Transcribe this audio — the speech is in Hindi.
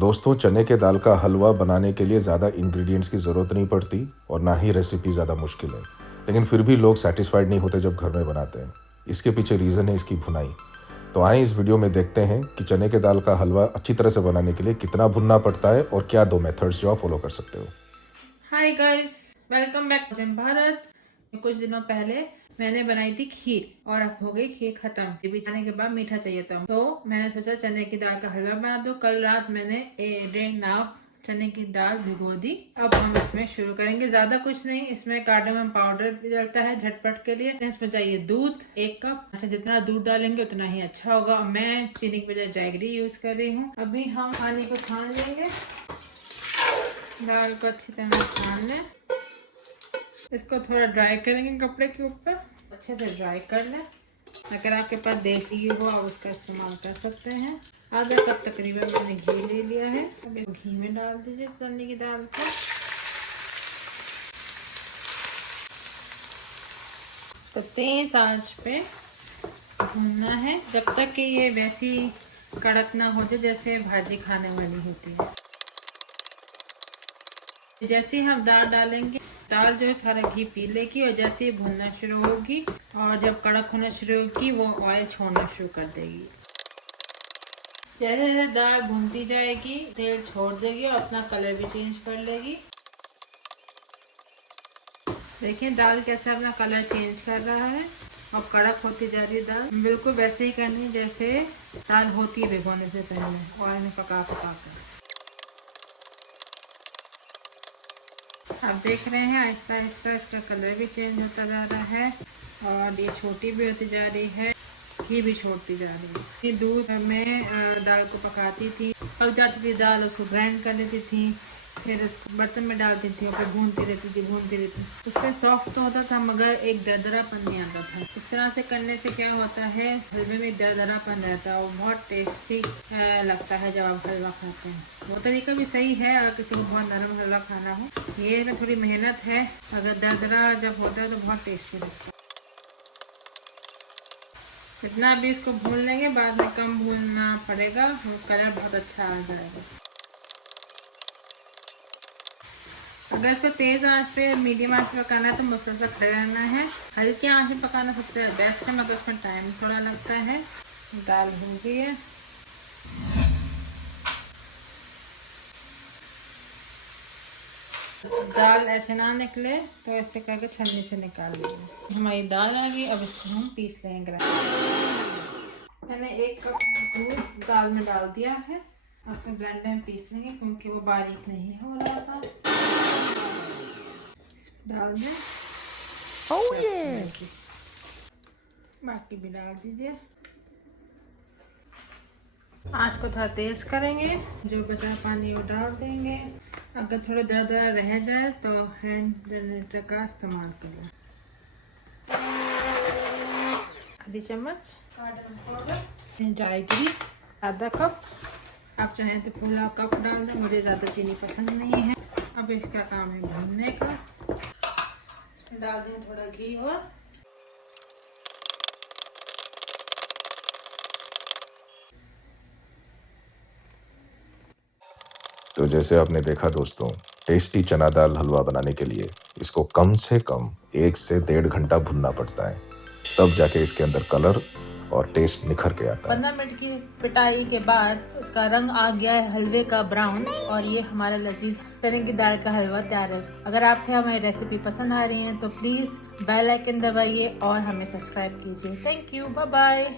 दोस्तों, चने के दाल का हलवा बनाने के लिए ज़्यादा इंग्रेडिएंट्स की ज़रूरत नहीं पड़ती और ना ही रेसिपी ज़्यादा मुश्किल है। लेकिन फिर भी लोग सेटिस्फाइड नहीं होते जब घर में बनाते हैं। इसके पीछे रीज़न है इसकी भुनाई। तो आए इस वीडियो में देखते हैं कि चने के दाल का हलवा अच्छी तरह से बनाने के लिए कितना भुनना पड़ता है और क्या 2 मेथड्स जो आप फॉलो कर सकते हो। Hi guys, welcome back to Bharat. कुछ दिनों पहले मैंने बनाई थी खीर और अब हो गई खीर खत्म। ये भी खाने के बाद मीठा चाहिए था, तो मैंने सोचा चने की दाल का हलवा बना दो। कल रात मैंने 1.5 नाव चने की दाल भिगो दी। अब हम इसमें शुरू करेंगे। ज्यादा कुछ नहीं, इसमें कार्डमम पाउडर भी डलता है झटपट के लिए। इसमें चाहिए दूध 1 कप। अच्छा, जितना दूध डालेंगे उतना ही अच्छा होगा। मैं चीनी के बजाय जैगरी यूज कर रही हूँ। अभी हम पानी को छान लेंगे। दाल को अच्छी तरह छान लें। इसको थोड़ा ड्राई करेंगे कपड़े के ऊपर, अच्छे से ड्राई कर लें। अगर आपके पास देसी घी हो आप उसका इस्तेमाल कर सकते हैं। आधा कप तकरीबन मैंने घी ले लिया है। अब इस घी में डाल दीजिए चने की दाल को। तो तेज आंच पे भूनना है जब तक कि ये वैसी कड़क ना हो जाए जैसे भाजी खाने वाली होती है। जैसे ही हम दाल डालेंगे, दाल जो है सारा घी पी लेगी और जैसे ही भुनना शुरू होगी और जब कड़क होना शुरू होगी वो ऑयल छोड़ना शुरू कर देगी। जैसे जैसे दाल भुनती जाएगी तेल छोड़ देगी और अपना कलर भी चेंज कर लेगी। देखिए दाल कैसे अपना कलर चेंज कर रहा है और कड़क होती जा रही है दाल। बिल्कुल वैसे ही करनी जैसे दाल होती है भिगोने से पहले, ऑयल में पका कर। आप देख रहे हैं आहिस्ता आहिस्ता इसका कलर भी चेंज होता जा रहा है और ये छोटी भी होती जा रही है, घी भी छोड़ती जा रही है। ये दूध में दाल को पकाती थी, पक जाती थी दाल, उसको ग्राइंड कर लेती थी, फिर उसको बर्तन में डालती थी और फिर भूनती रहती थी। उसमें सॉफ्ट तो होता था मगर एक दरदरापन नहीं आता था। इस तरह से करने से क्या होता है, हलवे में दरदरापन रहता है और बहुत टेस्टी लगता है जब आप हलवा खाते हैं। वो तरीका भी सही है अगर किसी को बहुत नरम हलवा खाना हो। ये में थोड़ी मेहनत है, अगर दरदरा जब होता है तो बहुत टेस्टी लगता है। जितना भी इसको भून लेंगे बाद में कम भूनना पड़ेगा, कलर बहुत अच्छा आ जाएगा। अगर इसको तेज आंच पे मीडियम आंच पे पकाना है तो मुसलसल खड़े रहना है। हल्की आंच पे पकाना सबसे बेस्ट है मगर उसमें टाइम थोड़ा लगता है। दाल भून गई है। दाल ऐसे ना निकले तो ऐसे करके छन्नी से निकाल लेंगे। हमारी दाल आ गई, अब इसको हम पीस लेंगे। मैंने 1 कप दूध दाल में डाल दिया है, उसमें ब्लेंडर में पीस लेंगे क्योंकि वो बारीक नहीं हो रहा था। डाल दें। बाकी भी डाल दीजिए। आँच को थोड़ा तेज करेंगे, जो बचा पानी वो डाल देंगे। अगर थोड़ा दरदरा रह जाए तो हैंड जनरेटर का इस्तेमाल करें। आधी चम्मच जैगरी, आधा कप। आप चाहें तो पूरा कप डाल दें, मुझे ज़्यादा चीनी पसंद नहीं है। अब इसका काम है भूनने का। इसमें डाल दें थोड़ा घी और तो जैसे आपने देखा दोस्तों, टेस्टी चना दाल हलवा बनाने के लिए इसको कम से कम 1 से 1.5 घंटा भुनना पड़ता है, तब जाके इसके अंदर कलर और टेस्ट निखर के आता है। 15 मिनट की पिटाई के बाद उसका रंग आ गया है हलवे का ब्राउन और ये हमारा लजीज चने की दाल का हलवा तैयार है। अगर आपको हमारी रेसिपी पसंद आ रही है तो प्लीज़ बेल आइकन दबाइए और हमें सब्सक्राइब कीजिए। Thank you, bye bye.